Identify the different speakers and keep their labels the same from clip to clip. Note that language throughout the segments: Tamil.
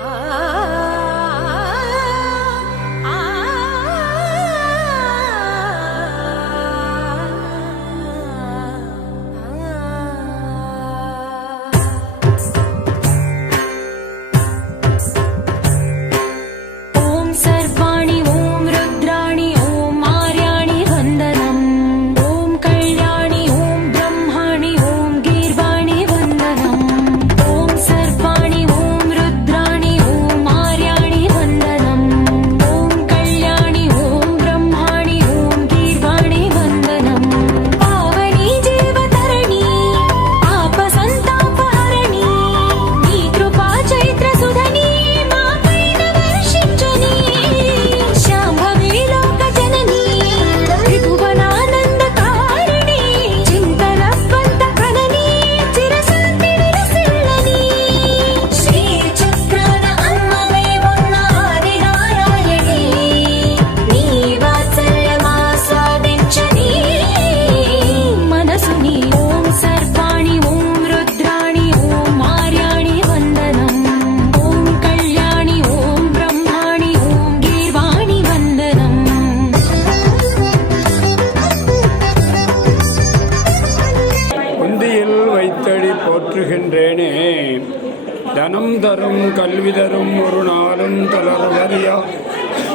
Speaker 1: 啊。தரும் கல்வி தரும் ஒரு நாளும் தளர்வறியா?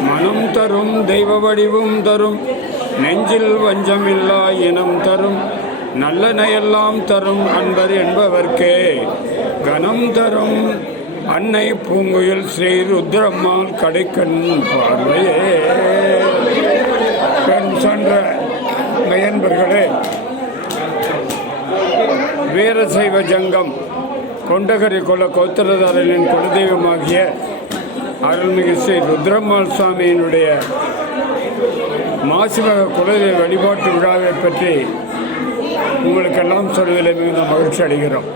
Speaker 1: மனம் தரும் தெய்வ வடிவும் தரும். நெஞ்சில் வஞ்சமில்லா இனம் தரும். நல்லனையெல்லாம் தரும் அன்பர் என்பவர்க்கே. கனம் தரும் அன்னை பூங்குயில் ஸ்ரீ ருத்ரம்மாள் கடைக்கண் பார்வையே. பெண் சென்ற மையன்பர்களே வீரசைவ ஜங்கம். கொண்டகரி குல கோத்திரதாரனின் குலதெய்வமாகிய அருள்மிகு ஸ்ரீ ருத்ரம்மாள் சுவாமியினுடைய மாசிமக குலதெய்வ வழிபாட்டு விழாவை பற்றி உங்களுக்கெல்லாம் சொல்வதில் மிகுந்த மகிழ்ச்சி அடைகிறோம்.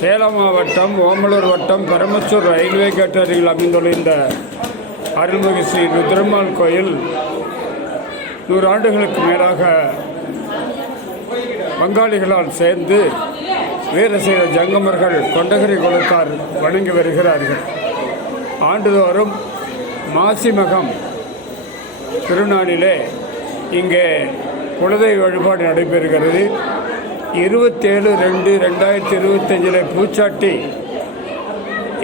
Speaker 1: சேலம் மாவட்டம் ஓமலூர் வட்டம் பரமச்சூர் ரயில்வே கேட் அருகில் அமைந்துள்ள இந்த அருள்மிகு ஸ்ரீ ருத்ரம்மாள் கோயில் நூறு ஆண்டுகளுக்கு மேலாக பங்காளிகளால் சேர்ந்து வீரசைவ ஜங்கமர்கள் கொண்டகரி குலத்தார் வணங்கி வருகிறார்கள். ஆண்டுதோறும் மாசிமகம் திருநாளிலே இங்கே குலதெய்வ வழிபாடு நடைபெறுகிறது. இருபத்தேழு ரெண்டு ரெண்டாயிரத்தி இருபத்தஞ்சில் பூச்சாட்டி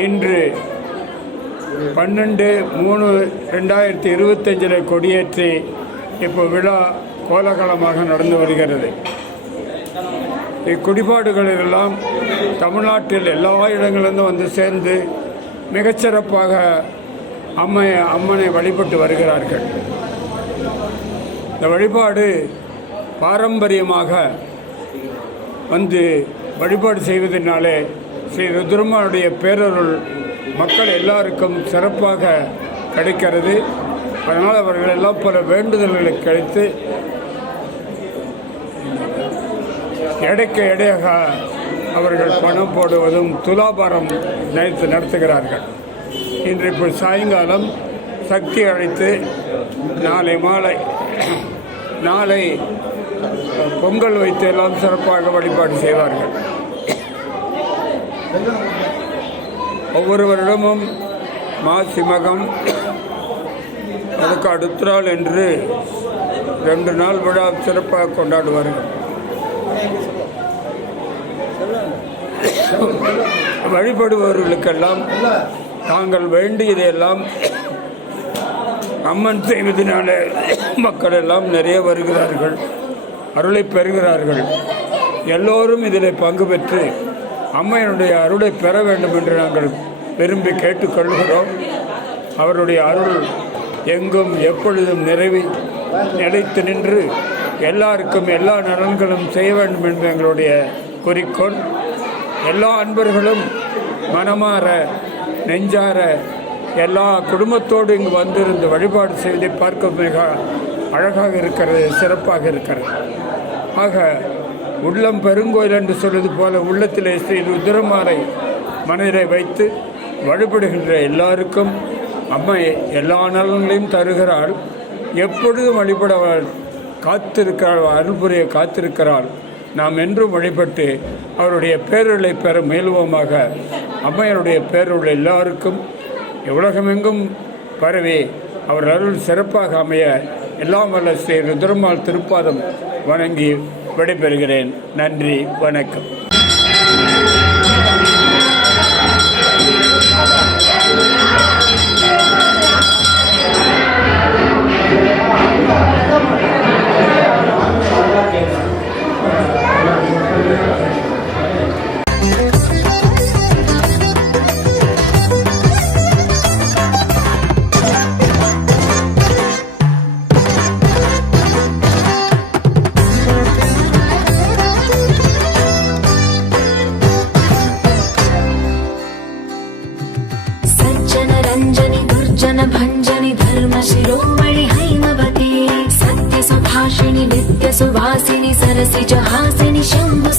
Speaker 1: இன்று பன்னெண்டு மூணு ரெண்டாயிரத்தி இருபத்தஞ்சில் கொடியேற்றி இப்போ விழா கோலாகலமாக நடந்து வருகிறது. இக்குடிபாடுகள் எல்லாம் தமிழ்நாட்டில் எல்லா இடங்களிலிருந்தும் வந்து சேர்ந்து மிகச்சிறப்பாக அம்மை அம்மனை வழிபட்டு வருகிறார்கள். இந்த வழிபாடு பாரம்பரியமாக வந்து வழிபாடு செய்வதனாலே ஸ்ரீ ருத்ரமனுடைய பேரருள் மக்கள் எல்லாருக்கும் சிறப்பாக கிடைக்கிறது. அதனால் அவர்கள் எல்லாம் பல வேண்டுதல்களை கழித்து எடைக்கு எடையாக அவர்கள் பணம் போடுவதும் துலாபாரம் நினைத்து நடத்துகிறார்கள். இன்று இப்போ சாயங்காலம் சக்தி அழைத்து நாளை மாலை நாளை பொங்கல் வைத்து எல்லாம் சிறப்பாக வழிபாடு செய்வார்கள். ஒவ்வொரு வருடமும் மாசிமகம் அதுக்கு அடுத்த நாள் என்று ரெண்டு நாள் விழா சிறப்பாக கொண்டாடுவார்கள். வழிபடுபவர்களுக்கெல்லாம் தாங்கள் வேண்டியதையெல்லாம் அம்மன் செய்வதனால மக்கள் எல்லாம் நிறைய வருகிறார்கள் அருளை பெறுகிறார்கள். எல்லோரும் இதில் பங்கு பெற்று அம்மையினுடைய அருளை பெற வேண்டும் என்று நாங்கள் விரும்பி கேட்டுக்கொள்கிறோம் அவருடைய அருள் எங்கும் எப்பொழுதும் நிறைவி நிலைத்து நின்று எல்லாருக்கும் எல்லா நலன்களும் செய்ய வேண்டும் என்பது எங்களுடைய குறிக்கோள். எல்லா அன்பர்களும் மனமாற நெஞ்சார எல்லா குடும்பத்தோடு இங்கு வந்திருந்து வழிபாடு செய்வதை பார்க்க மிக அழகாக இருக்கிறது சிறப்பாக இருக்கிறது. ஆக உள்ளம் பெருங்கோயில் என்று சொல்வது போல உள்ளத்திலே ஸ்ரீ ருத்ரமாரை மனதிலே வைத்து வழிபடுகின்ற எல்லாருக்கும் அம்மை எல்லா நலன்களையும் தருகிறாள். எப்பொழுதும் வழிபட காத்திருக்கிறாள் அருள் புரிய காத்திருக்கிறாள். நாம் என்றும் வழிபட்டு அவருடைய பேருளை பெற முயல்வோமாக அம்மையனுடைய பேருள் எல்லாருக்கும் உலகமெங்கும் பரவி அவர் அருள் சிறப்பாக அமைய எல்லாம் வல்ல ஸ்ரீ ருத்ரமால் திருப்பாதம் வணங்கி விடைபெறுகிறேன். நன்றி வணக்கம்.
Speaker 2: सुवासिनि सरसि जहासिनि शम्भु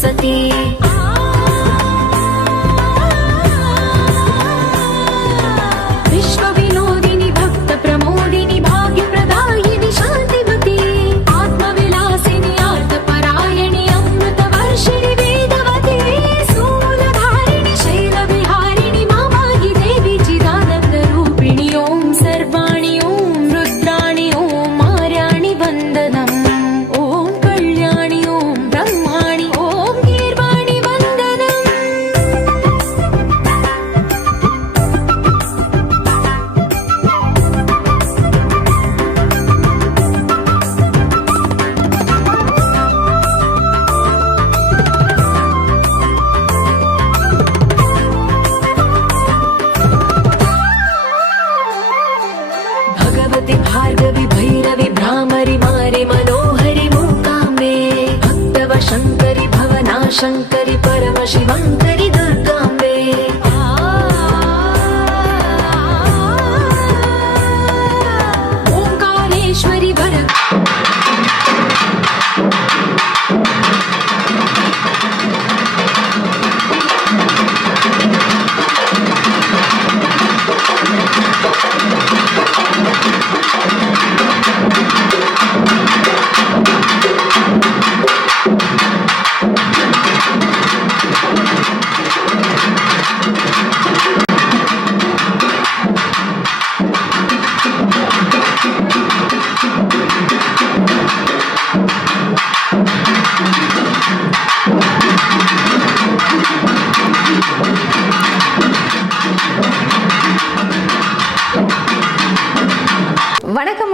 Speaker 2: शङ्करि परम शिवङ्करि